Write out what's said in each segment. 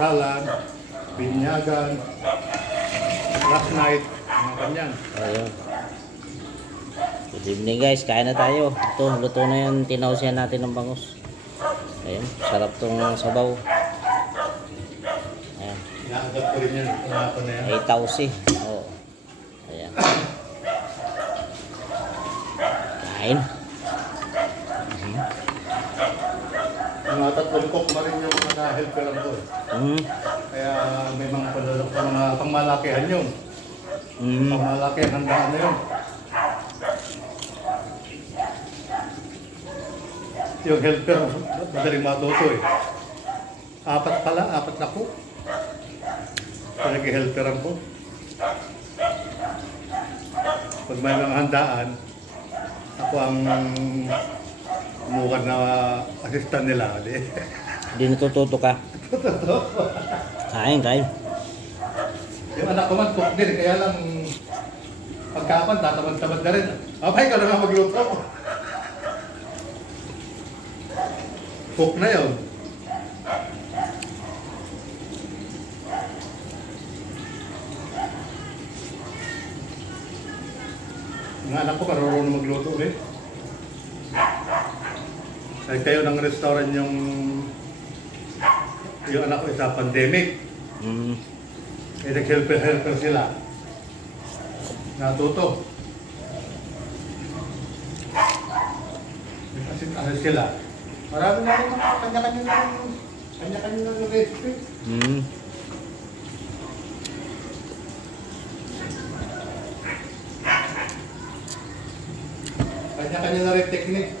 kasalan, binyagan, last night, mga kanyan. Ayun. Good evening guys, kain na tayo. Ito, luto na yung tinawsihan natin ng bangus. Ayun, sarap tong sabaw. Ayan. Ina-adapt ko rin yan. Hapon na yan. Ay tawsi. Oo. Ayan. Kain. Mga tatlong cook na rin yung naka-helperan ko. Kaya may mga pangmalakihan yun. Pangmalakihan, handaan na yun. Yung helper, madaling matuto eh. Apat na cook. Nag-helperan ko. Pag may mga handaan, ako ang mukha na assistant nila. Hindi natututo ka. Kain. Yung anak ko man, cook din. Kaya lang, pagkapan, tatamad-tamad na rin. Abay, ka na nga magluto. Cook na yun. Mga anak ko, marunong magluto eh. Kahit kayo ng restaurant yung anak ko sa pandemic. Eh, nag-helper sila. Natuto. Kasi ano sila. Marami na rin kanya-kanya ng recipe. Kanya-kanya na rin technique.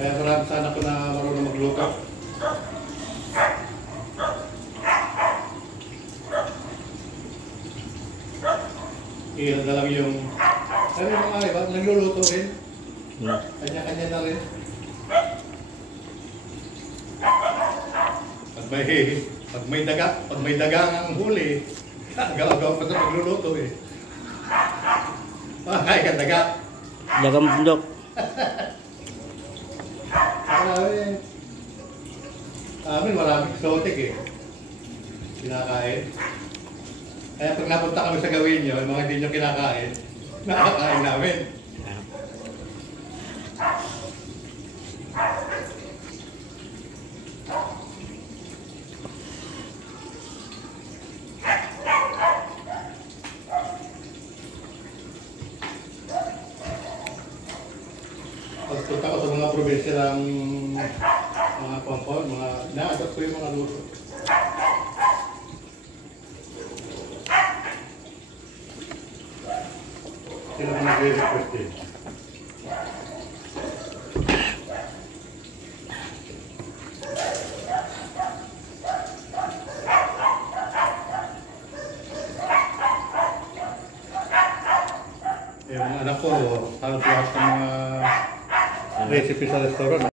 Kaya marami sana ko na marunong magluto. Ilan na lang yung... Ano yung mga iba? Nagluluto rin. Kanya-kanya na rin. Pag may daga ang huli, agaw-agaw pa sa pagluluto eh. Kaya ka daga. Dagang bundok. Amin maraming exotic eh. Kinakain. Kaya pag napunta kami sa gawin nyo, yung mga hindi nyo kinakain, nakakain namin. Pagpunta ko sa mga probinsya ng mga kompon, na-adopt ko yung mga luto. Sila mga nag-request din. Yung anak ko, halos lahat ng mga recipe sa restaurant.